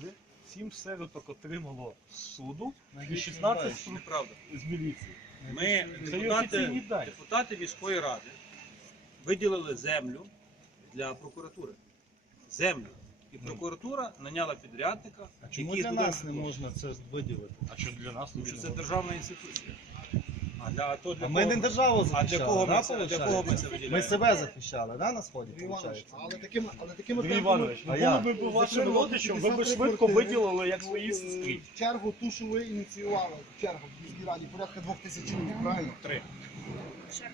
прокуратури, 7 сироток отримало з суду і 16 з, Неправда. з міліції. Ми, Це є депутати, дані. депутати міської ради, виділили землю для прокуратури. Землю. І прокуратура наняла підрядника, А чому який для нас не можна це виділити? А що для нас Тому що це державна інституція. А для, а то для А ми не державу А захищали, для кого да, ми це, для кого ми це Ми виділяємо? себе захищали, да, на сході, Андрій Іванович, виходить? але такими, але такими Андрій темпами Іванович, А ну я? було б вашим Затримали родичам, ви б 53 швидко квартири. виділили, як свої сестрі. Чергу ту, що ви ініціювали, чергу в міській раді, порядка двох тисяч чоловік, правильно? Три.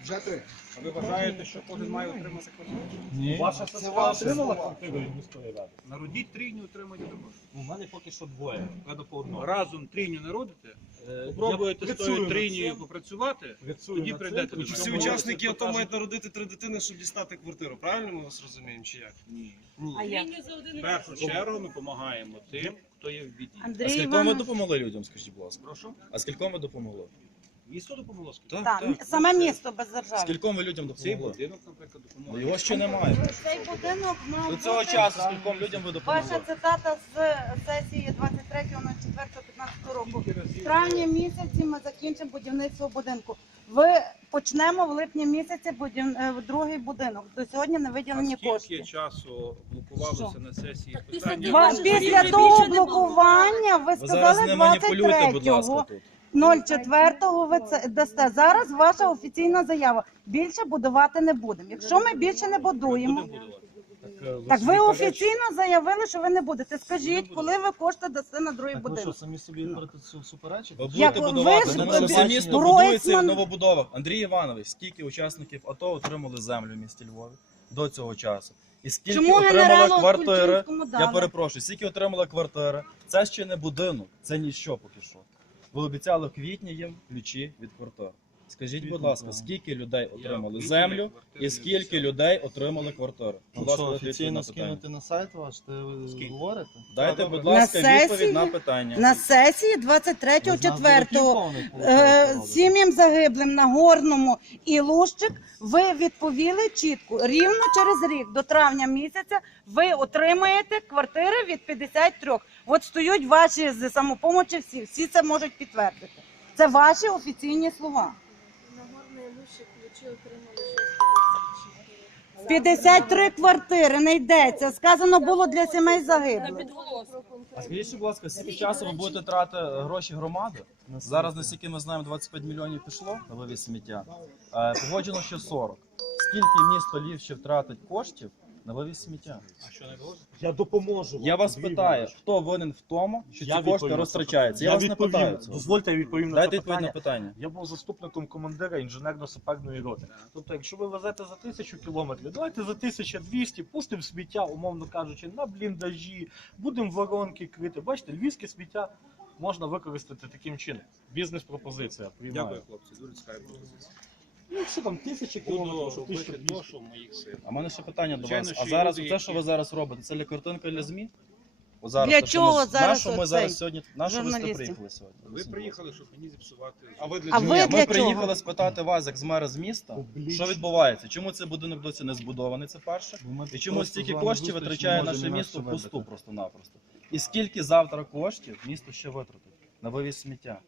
Вже три. А ви вважаєте, що кожен має отримати квартиру? Ні. Ваша Це сестра отримала слова. квартиру від міської ради? Народіть трійню, отримайте другу. У мене поки що двоє. Треба по одному. Разом трійню народите, Е, попробуєте я з тою працюю над трійнею цим. Попрацювати, Працюю Тоді прийдете до мене. Всі учасники АТО мають народити три дитини, щоб дістати квартиру. Правильно ми вас розуміємо чи як? ні. А як? В першу чергу ми допомагаємо тим, хто є в біді. А Андрій скільком ви Іванович, допомогли людям, скажіть, будь ласка? Прошу. А скільком ви допомогли? Місто допомогло скільки? так, саме місто без держави. Скільком ви людям Цей допомогли? будинок, наприклад, Ну, допомогли. Його ще немає. Цей будинок мав До цього бути- часу скільком людям ви Ваша допомогли? цитата з сесії 23.04.15 року. В травні місяці ми закінчимо будівництво будинку. Ви почнемо в липні місяці будів... е, другий будинок. До сьогодні не А виділені скільки кошти. часу блокувалося Що? на сесії Так після питання? Ва- Більше Після не того було. блокування ви Ви зараз сказали не маніпулюйте, будь ласка, 23-го. тут. 04-го ви це дасте. Зараз ваша офіційна заява. Більше будувати не будемо. Якщо ми більше не будуємо, Будемо будувати. Е, так ви офіційно заявили, що ви не будете. Скажіть, коли ви кошти дасте на другий Так ви що, будинок? самі собі будете су- суперечити? Ви Як будете ви будувати. ж- ви- Все місто Гройсман- будується в новобудовах. Андрій Іванович, скільки учасників АТО отримали землю в місті Львові до цього часу? І скільки Чому отримали генералу квартири? Кульчинському Я дали? перепрошую, скільки отримали квартири? Це ще не будинок, це ніщо поки що. Ви обіцяли в квітні їм ключі від квартир. Скажіть, будь ласка, скільки людей отримали землю і скільки людей отримали квартири? Ну Будь ласка, що, дайте офіційно питання. скинути на сайт ваш, ти ви говорите? Дайте, будь ласка, На відповідь на сесії? питання. На сесії Ви з нас 23-4 дураки повних, Е, сім'ям загиблим на Горному і Лущик ви відповіли чітко. Рівно через рік, до травня місяця, ви отримаєте квартири від 53. От стоять ваші з самопомочі всі, всі це можуть підтвердити. Це ваші офіційні слова. Нагорний лучше ключі отримали 6 53 квартири не йдеться. Сказано було для сімей загиблих. А скажіть, будь ласка, скільки часу ви будете тратити е, гроші громади? Зараз, наскільки ми знаємо, 25 мільйонів пішло на вивіз сміття. Е, Погоджено ще 40. Скільки місто Львів ще втратить коштів на сміття? А що не було? Я допоможу. вам, Я вас питаю, хто винен в тому, що Я ці кошти відповім розтрачаються? Я, вас не відповім. питаю цього. Дозвольте я відповім на Дайте це відповідь на питання. питання. Я був заступником командира інженерно-саперної роти. Тобто, якщо ви везете за тисячу кілометрів, давайте за 1200 пустимо сміття, умовно кажучи, на бліндажі, будемо воронки крити. Бачите, львівське сміття можна використати таким чином. Бізнес-пропозиція. Приймаю. Дякую, хлопці, дуже цікаві пропозиції. Ну, що там, тисяча кілометрів, Буду що робити 1200. то, що в моїх силах. А в мене ще питання до Звичайно, вас. А зараз люди, те, що ви які- зараз робите, це для картинка для ЗМІ? О, зараз, Для те, що чого ми, зараз на що ми оцей зараз сьогодні, на що ви журналістів? приїхали сьогодні? Ви приїхали, щоб мені зіпсувати. А ви для А чого? ви Ні, для ми чого? приїхали спитати вас, як з мера з міста, що відбувається, чому цей будинок досі не збудований, це перше. І чому стільки коштів витрачає наше місто інакше пусту просто-напросто. І скільки завтра коштів місто ще витратить на вивіз сміття?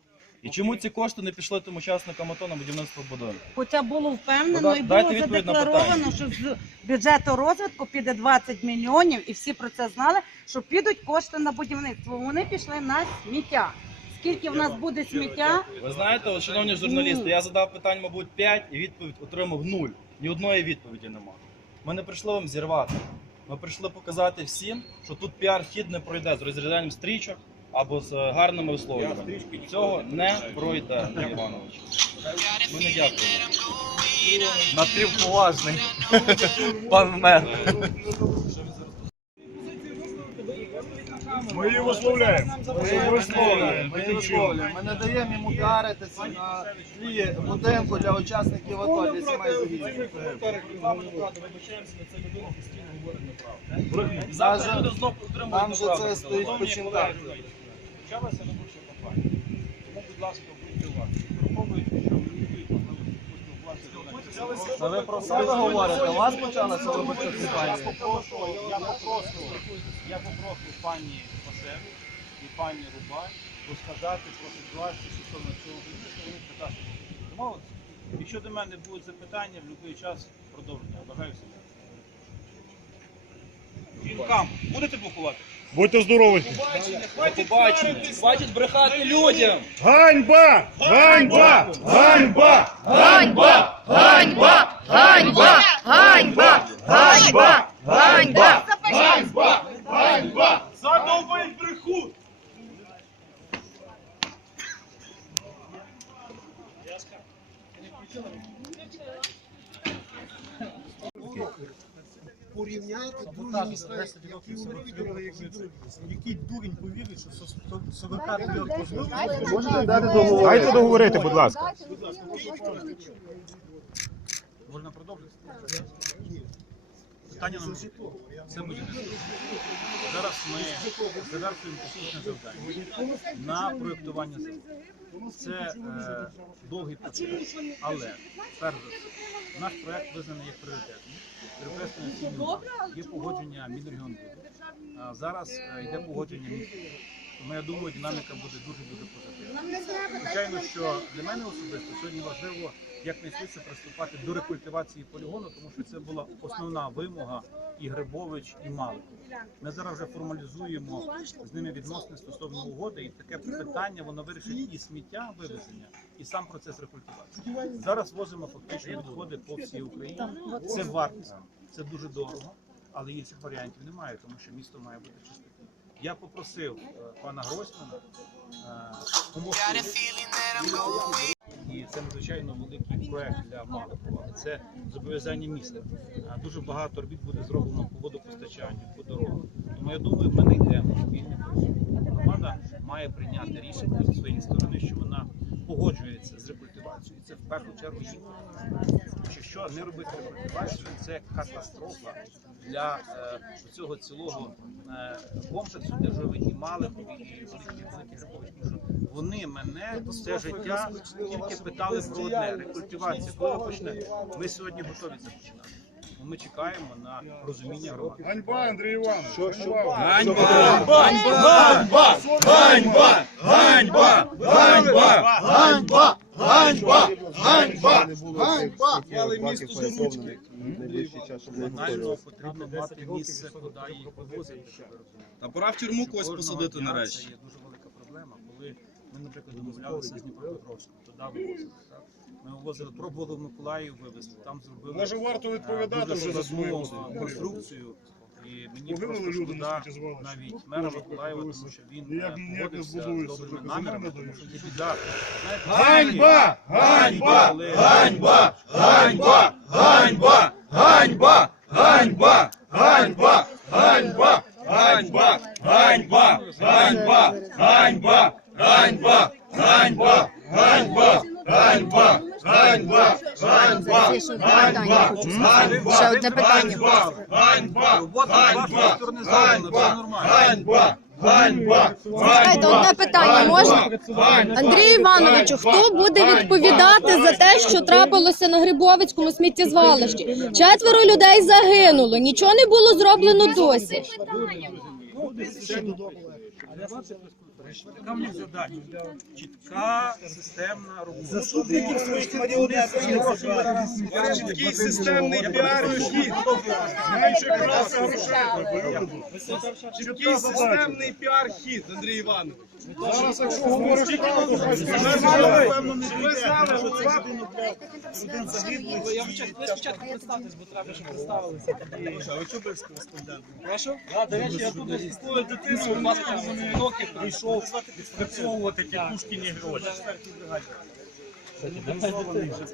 І чому ці кошти не пішли тим учасникам АТО на будівництво будинку? Хоча було впевнено Ну, да- і дайте було відповідь на задекларовано, що з бюджету розвитку піде 20 мільйонів, і всі про це знали, що підуть кошти на будівництво. Вони пішли на сміття. Скільки в нас буде сміття? Ви знаєте, от, шановні журналісти, я задав питань, мабуть, 5 і відповідь отримав 0. Ні одної відповіді нема. Ми не прийшли вам зірвати. Ми прийшли показати всім, що тут піар-хід не пройде з розрізанням стрічок або з гарними условиями. Цього не пройде, Андрій Іванович. Ми не дякуємо. Напівповажний пан мер. Ми її висловляємо. Ми її висловлюємо, ми її висловлюємо. Ми не даємо йому піаритися на тлі будинку для учасників АТО, для сімей загиблих. Там же це стоїть в починках. Почалася робоча кампанія. Тому, будь ласка, будьте уважні. Враховуючи, що ви будете поспілкуватися. Це ви про себе говорите, у вас почалася робоча Я попрошу, я попрошу, я попрошу пані Пасеві і пані Рубай розказати про ситуацію стосовно цього приміщення, вони прекрасно розуміють. Домовилися? Якщо до мене будуть запитання, в будь-який час продовження. Бажаю всім. Жінкам, будете блокувати? Будьте здорові. Побачить, бачить брехати людям. Ганьба! Ганьба! Ганьба! Ганьба! Ганьба! Ганьба! Ганьба! Ганьба! Ганьба! Ганьба! Ганьба! Задовбить бреху! порівняти другі міста, які вони віддали, як віддали. Який дурень повірить, що СВК Київ Можете дати договорити? Дайте договорити, будь ласка. Будь ласка, Можна продовжити? Ні. Питання нам це ми зараз. Ми завершуємо послушне завдання на проєктування. Це е, довгий процес, але перш за все, наш проект визнаний як пріоритетний. Перекреслення сім'ї, є погодження Мінрегіонбуду. А зараз е, йде погодження. Тому я думаю, динаміка буде дуже-дуже позитивна. Звичайно, що для мене особисто сьогодні важливо якнайшвидше приступати до рекультивації полігону, тому що це була основна вимога і Грибович, і Малик. Ми зараз вже формалізуємо з ними відносини стосовно угоди, і таке питання воно вирішить і сміття вивезення, і сам процес рекультивації. Зараз возимо фактично відходи по всій Україні. Це вартість, це дуже дорого, але інших варіантів немає, тому що місто має бути чистим. Я попросив е, пана Гройсмана е, допомогти. Це надзвичайно великий проект для Маликова. Це зобов'язання міста. Дуже багато робіт буде зроблено по водопостачанню, по дорогам. Тому я думаю, ми не йдемо спільним. Громада має прийняти рішення зі своєї сторони, що вона погоджується з рекультивацією. Це в першу чергу їх. Тому що не робити рекультивацію, це катастрофа для е, цього цілого комплексу, де живе і великі великі Грибович. Вони мене все життя тільки питали про одне рекультивація. Коли ви почнете? Ми сьогодні готові це починати. Ну, Ми чекаємо на розуміння громади. Ганьба, Андрій Іванович. Що, Ганьба! Ганьба! Ганьба! Ганьба! Ганьба! Ганьба! Ганьба! Ганьба! Ганьба! Але місто забудьки. Банально потрібно мати місце, куди їх розуміли. Та пора в тюрму когось посадити нарешті. Це є дуже велика проблема, коли ми, наприклад, домовлялися з Дніпропетровськом, туди вивозили. Ми вивозили, пробували в Миколаїв вивезти, там зробили Може варто е, відповідати дуже вже за конструкцію. І мені просто шкода навіть мера Миколаєва, тому що він Ніяк- е, ніяк не погодився з добрими намірами, тому що є біда. Ганьба! Ганьба! коли- Ганьба! Ганьба! Ганьба! Ганьба! Ганьба! Ганьба! Ганьба! Ганьба! Ганьба! Ганьба! Ганьба! Ганьба! Ганьба! Ганьба! Ганьба! Ганьба! Ганьба! Ганьба! Ганьба! Ще одне питання. Ганьба! Ганьба! Ганьба! Ганьба! Чекайте, одне питання можна? Андрію Івановичу, хто буде відповідати за те, що трапилося на Грибовицькому сміттєзвалищі? Четверо людей загинуло, нічого не було зроблено досі. Яка в них задача? Чітка системна робота. Чіткий системний піар хід. Менше краса грошей. Чіткий системний піар хід, Андрій Іванович. Зараз, якщо говориш що це єдиний блок. Один спочатку представлюсь, бо треба, щоб представилися. Я тут слухаю дитину, у прийшов відпрацьовувати тітушкині гроші. Це не вже.